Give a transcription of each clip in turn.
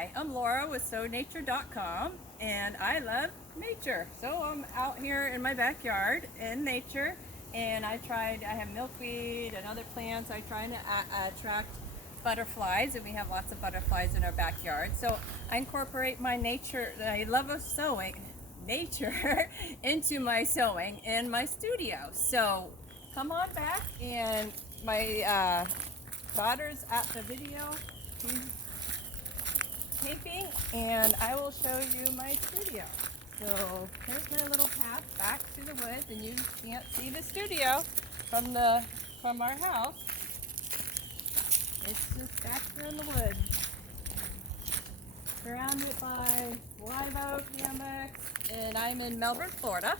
Hi, I'm Laura with SewNature.com, and I love nature. So I'm out here in my backyard in nature, and I have milkweed and other plants. I try to attract butterflies, and we have lots of butterflies in our backyard. So I incorporate my nature, I love of sewing, nature into my sewing in my studio. So come on back, and my daughter's at the video taping, and I will show you my studio. So here's my little path back to the woods, and you can't see the studio from our house. It's just back there in the woods, surrounded by live oak, hammocks, and I'm in Melbourne, Florida.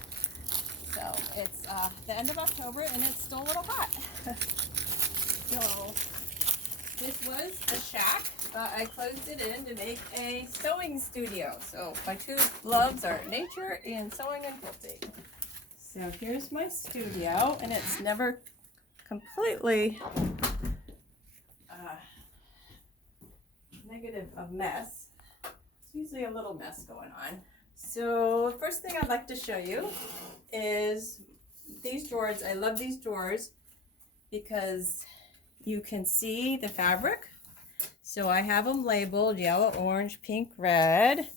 So it's the end of October, and it's still a little hot. So this was a shack, but I closed it in to make a sewing studio. So my two loves are nature and sewing and quilting. So here's my studio, and it's never completely negative of mess. It's usually a little mess going on. So first thing I'd like to show you is these drawers. I love these drawers because you can see the fabric. So I have them labeled yellow, orange, pink, red.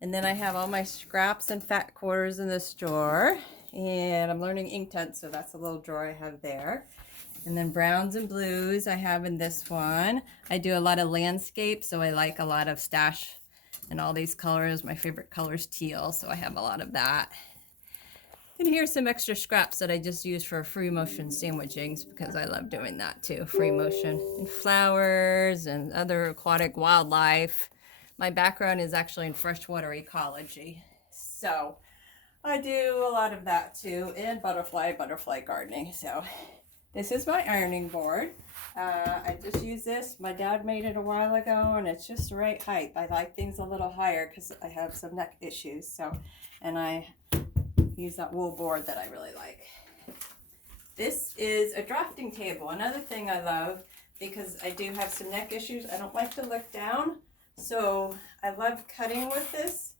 And then I have all my scraps and fat quarters in this drawer. And I'm learning Inktense, so that's a little drawer I have there. And then browns and blues I have in this one. I do a lot of landscape, so I like a lot of stash and all these colors. My favorite color is teal, so I have a lot of that. And here's some extra scraps that I just use for free motion sandwichings because I love doing that too. Free motion and flowers and other aquatic wildlife. My background is actually in freshwater ecology. So I do a lot of that too, and butterfly gardening. So this is my ironing board. I just use this. My dad made it a while ago, and it's just the right height. I like things a little higher because I have some neck issues. So, and I use that wool board that I really like. This is a drafting table. Another thing I love, because I do have some neck issues. I don't like to look down, so I love cutting with this.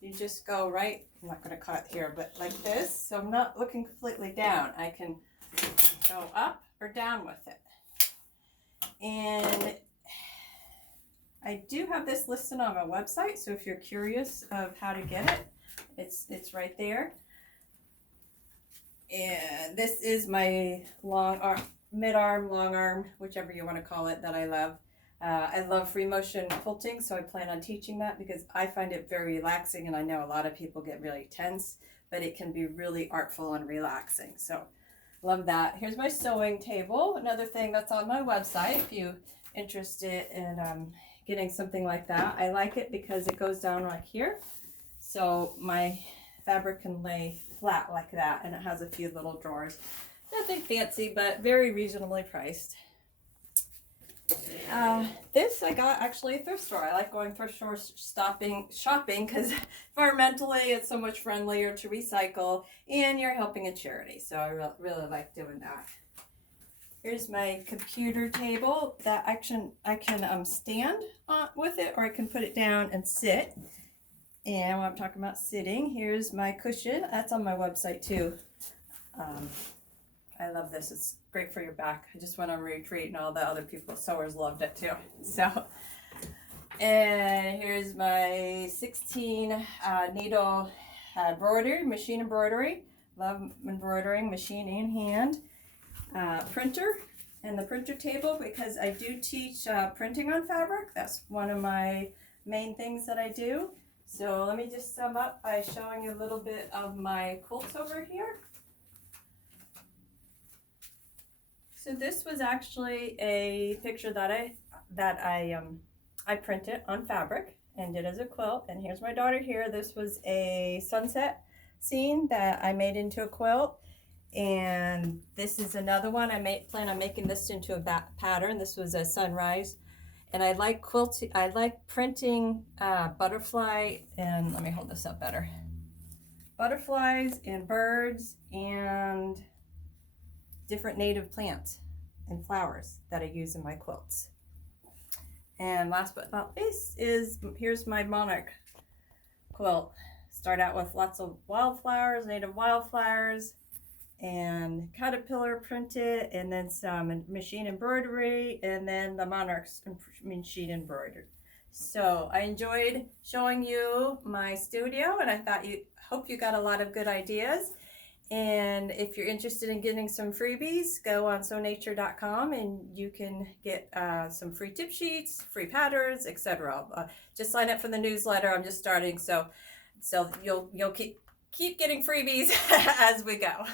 You just go right, I'm not going to cut here, but like this, so I'm not looking completely down. I can go up or down with it. And I do have this listed on my website, so if you're curious of how to get it, it's right there. And this is my long arm, mid-arm, long arm, whichever you want to call it, that I love. I love free motion quilting, so I plan on teaching that because I find it very relaxing, and I know a lot of people get really tense, but it can be really artful and relaxing. So love that. Here's my sewing table, another thing that's on my website if you're interested in getting something like that. I like it because it goes down like here, so my fabric can lay flat like that, and it has a few little drawers. Nothing fancy, but very reasonably priced. This I got actually a thrift store. I like going thrift store shopping because environmentally it's so much friendlier to recycle, and you're helping a charity. So I really like doing that. Here's my computer table that I can stand with it, or I can put it down and sit. And when I'm talking about sitting, here's my cushion. That's on my website too. I love this. It's great for your back. I just went on a retreat, and all the other people, sewers, loved it too. So, and here's my 16 needle embroidery, machine embroidery. Love embroidering, machine and hand. Printer, and the printer table, because I do teach printing on fabric. That's one of my main things that I do. So let me just sum up by showing you a little bit of my quilts over here. So this was actually a picture that I printed on fabric and did as a quilt. And here's my daughter here. This was a sunset scene that I made into a quilt. And this is another one. I plan on making this into a pattern. This was a sunrise. And I like quilting. I like printing butterfly, and let me hold this up better. Butterflies and birds and different native plants and flowers that I use in my quilts. And last but not least is, here's my monarch quilt. Start out with lots of wildflowers, native wildflowers, and caterpillar printed, and then some machine embroidery, and then the monarch's machine embroidered. So I enjoyed showing you my studio, and I thought hope you got a lot of good ideas. And if you're interested in getting some freebies, go on sewnature.com and you can get some free tip sheets, free patterns, etc. Just sign up for the newsletter. I'm just starting, so you'll keep getting freebies as we go.